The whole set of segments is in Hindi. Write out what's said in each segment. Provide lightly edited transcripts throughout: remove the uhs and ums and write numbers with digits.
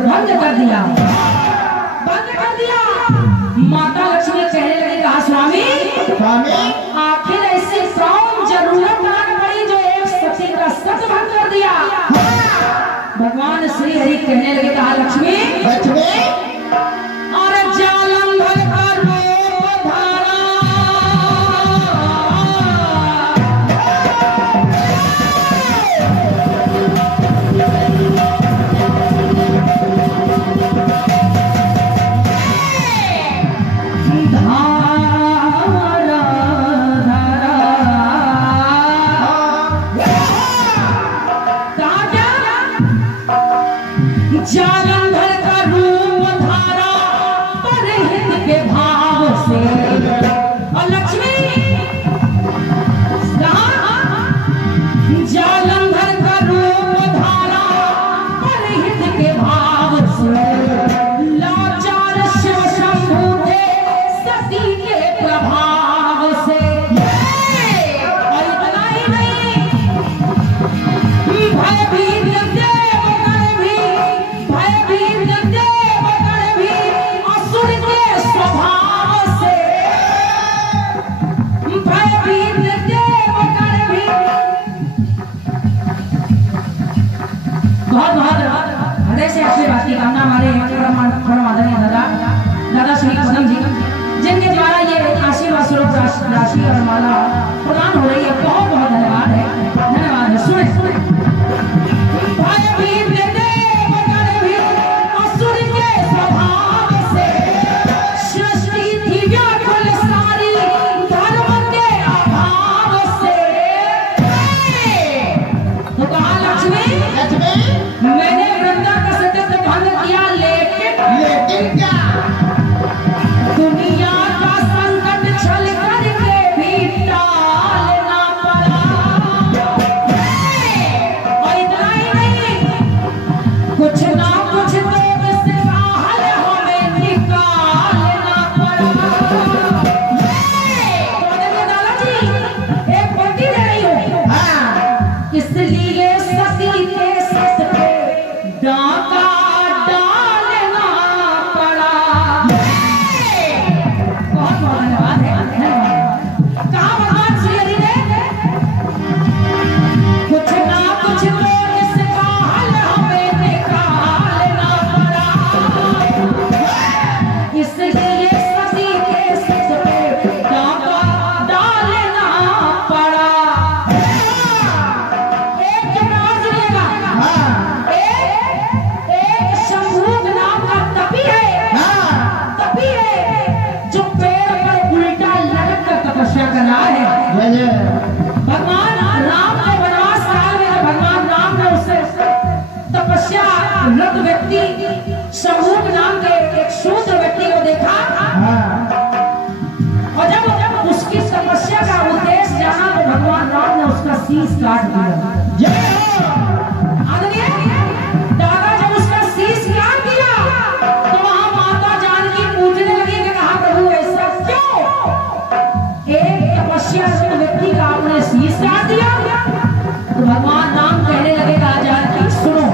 भंग कर दिया, बंद कर दिया। माता लक्ष्मी कहने लगी, कहा स्वामी आखिर ऐसी कौन जरूरत पड़ी जो एक सती का सत भंग कर दिया। भगवान श्री हरि कहने लगे, कहा लक्ष्मी और जालंधर का रूप धारा जालंधर का रूप धारा परहित के भाव से। और लक्ष्मी जालंधर का रूप धारा परहित के भाव से। लाचार शिव शंभु थे सती के प्रभाव से। और इतना ही नहीं, भयभीत हृदय से आशीर्वाद की कामना हमारे परम आदरणीय दादा श्री पदम जी, जिनके द्वारा ये आशीर्वाद स्वरूप राशि और माला प्रदान हो रही है। बहुत बहुत धन्यवाद है, धन्यवाद है। सुने भगवान राम के वनवास काल में भगवान राम ने उससे तपस्या रत व्यक्ति शंभूक नाम के एक शूद्र व्यक्ति को देखा। और जब उसकी तपस्या का उद्देश्य जाना तो भगवान राम ने उसका शीश काट दिया। दादा जब उसका शीश काट दिया तो वहां माता जानकी पूछने लगी कि कहा प्रभु ऐसा क्यों? एक तपस्या व्यक्ति का आपने शीश काट दिया। तो भगवान राम कहने लगे, राजा की सुनो,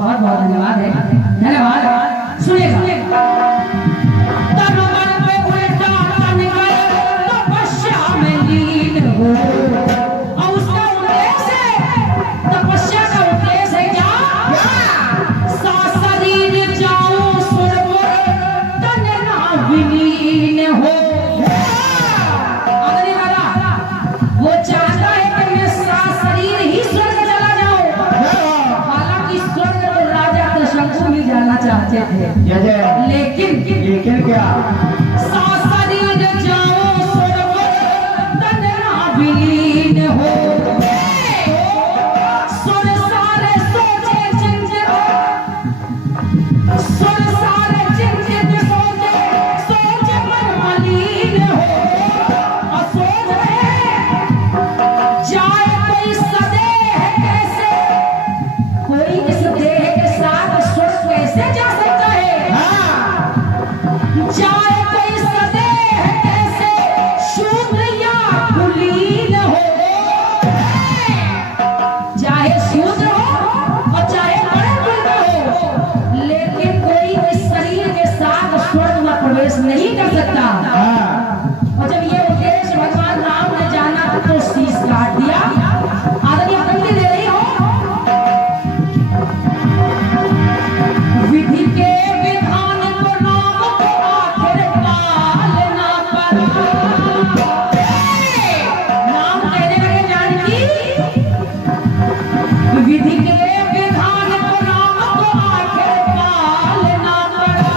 बहुत बहुत धन्यवाद है, धन्यवाद। सुनिएगा, तनमन पे उल्टा तन गए तपस्या में लीन हो, और उसका उद्देश्य तपस्या का उद्देश्य है क्या? सासरीर जाऊं स्वर्ग तन ना विलीन हो। अगली वाला वो चाहता है कि मैं सासरीर ही स्वर्ग चला जाऊं, हालांकि स्वर्ग तो राजा शंकर भी जाना चाहते थे, लेकिन क्या? सासरीर जाऊं स्वर्ग तन ना विलीन हो। सुन सारे सोचे चिंतित, सुन सारे चिंतित सोचे, सोच मन मलिन हो। और सोच रहे जाए कोई सदेह कैसे, कोई इस देह के साथ स्वर्ग कैसे जा सकता है? जाए कोई सदेह कैसे शूद्र या कुलीन हो। चाहे शूद्र हो और चाहे बड़े कुल हो, लेकिन कोई इस शरीर के साथ स्वर्ग में प्रवेश नहीं कर सकता। और जब ये उद्देश्य भगवान राम ने जाना तो शीश काट दिया। आदरणीय पंक्ति दे रही हो, विधि के विधान को नाम को आखिर पालना पड़ा। नाम कहने लगे जानकी, विधि के विधान को नाम को आखिर पालना पड़ा।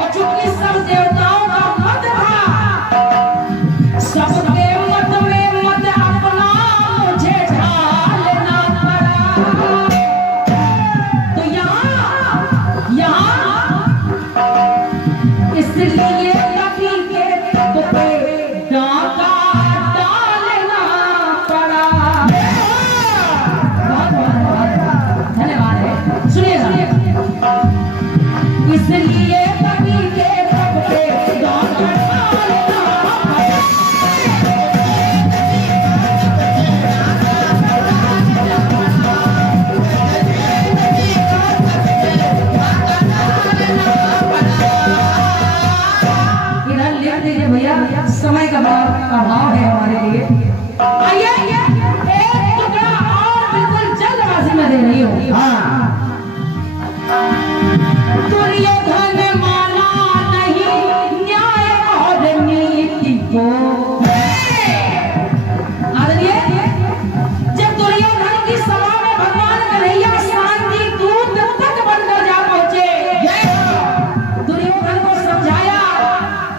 और चूंकि सब देवताओं का मत था, सबके मत में मत अपना मुझे ढालना पड़ा। तो यहाँ इसलिए कभी के तब पे डाका डालना पड़ा। बहुत बहुत धन्यवाद है। सुनिएगा, इसलिए कभी के तब पे डाका डालना पड़ा। इधर लिख दीजिए भैया, समय का अभाव है हमारे लिए। आइए एक टुकड़ा और बिल्कुल जल्दबाजी में दे रही हो। दुर्योधन माना नहीं न्याय और नीति को। आदरणीय, जब दुर्योधन की सभा में भगवान कन्हैया शांति दूत तक बनकर जा पहुंचे, दुर्योधन को समझाया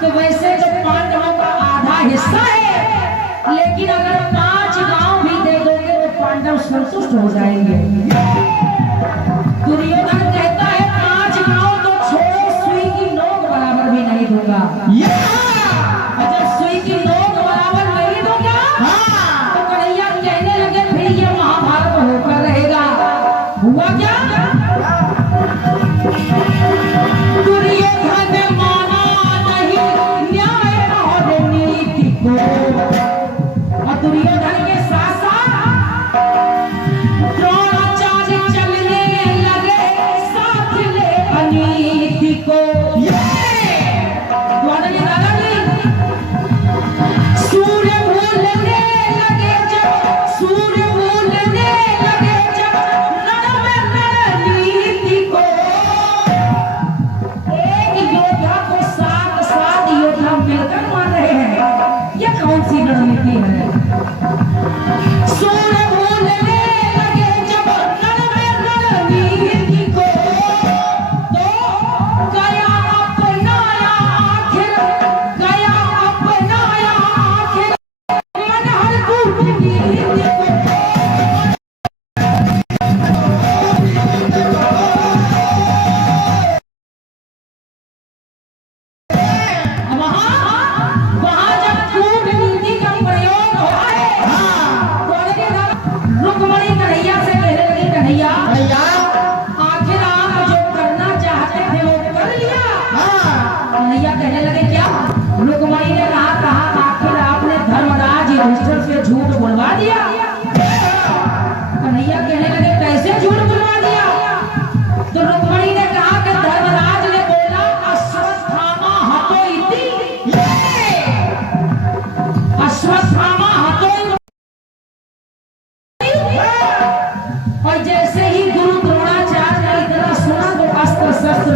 कि वैसे तो पांडवों का आधा हिस्सा है, लेकिन अगर 5 गांव भी दे दोगे तो पांडव संतुष्ट हो जाएंगे। दुर्योधन कहता है 5 गांव तो छोड़ो, सुई की नोक बराबर भी नहीं दूंगा। और जब सुई की नोक बराबर नहीं दूंगा तो कन्हैया कहने लगे फिर ये महाभारत होकर रहेगा। हुआ क्या? दुर्योधन माना नहीं न्याय और नीति को। और दुर्योधन के साथ साथ द्रोणाचार्य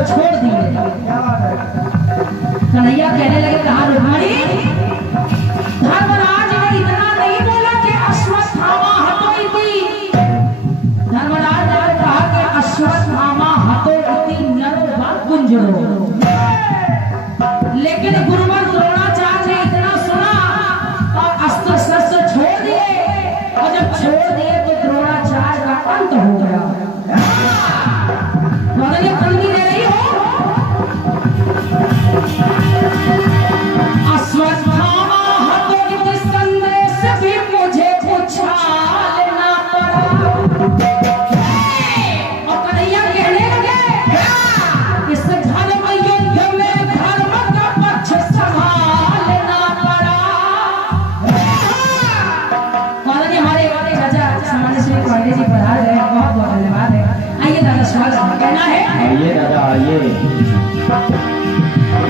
छोड़ दिए। कन्हैया कहने लगे कहा रुक्मणी, धर्मराज ने इतना नहीं बोला कि अश्वत्थामा हतोइति। धर्मराज ने कहा कि अश्वत्थामा हतोइति नरो वा कुंजरो। लेकिन गुरुवर द्रोणाचार्य ने इतना सुना और अस्त्र शस्त्र छोड़ दिए, और जब छोड़ दिए तो द्रोणाचार्य का अंत हो गया। ये कुंडी दे रही हो, अश्वत्थामा हतोइति संदेश भी मुझे उछालना पड़ा। और कन्हैया कहने लगे इस धर्म युद्ध में धर्म का पक्ष संभालना पड़ा। हमारे राजा सामान्य श्री पांडे जी पधार रहे हैं, बहुत बहुत धन्यवाद है। आइए दादा स्वागत कहना है। आइए दादा आइए।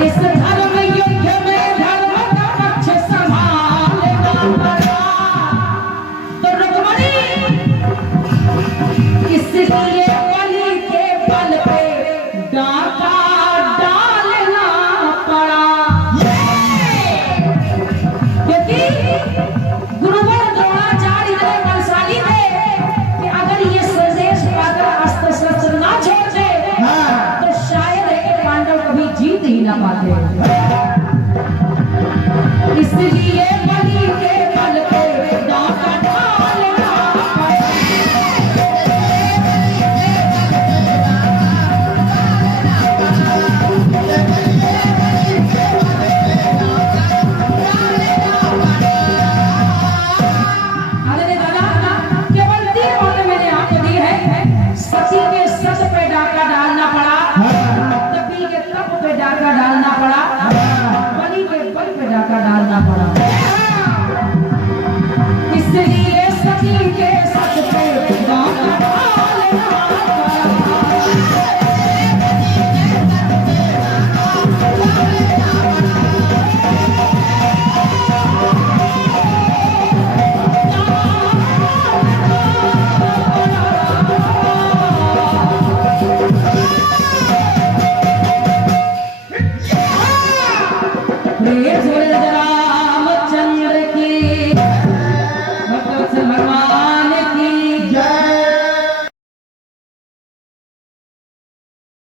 इस धर्म युद्ध में धर्म का पक्ष संभालना पड़ा। तो रुक्मणी इसलिए बलि के बल पे डाका डालना पड़ा। क्योंकि गुरुवर द्रोणाचार्य इतने बलशाली थे कि अगर ये संदेश पाकर अस्त्र शस्त्र ना छोड़ते तो शायद एक पांडव कभी जीत ही ना पाते। इसलिए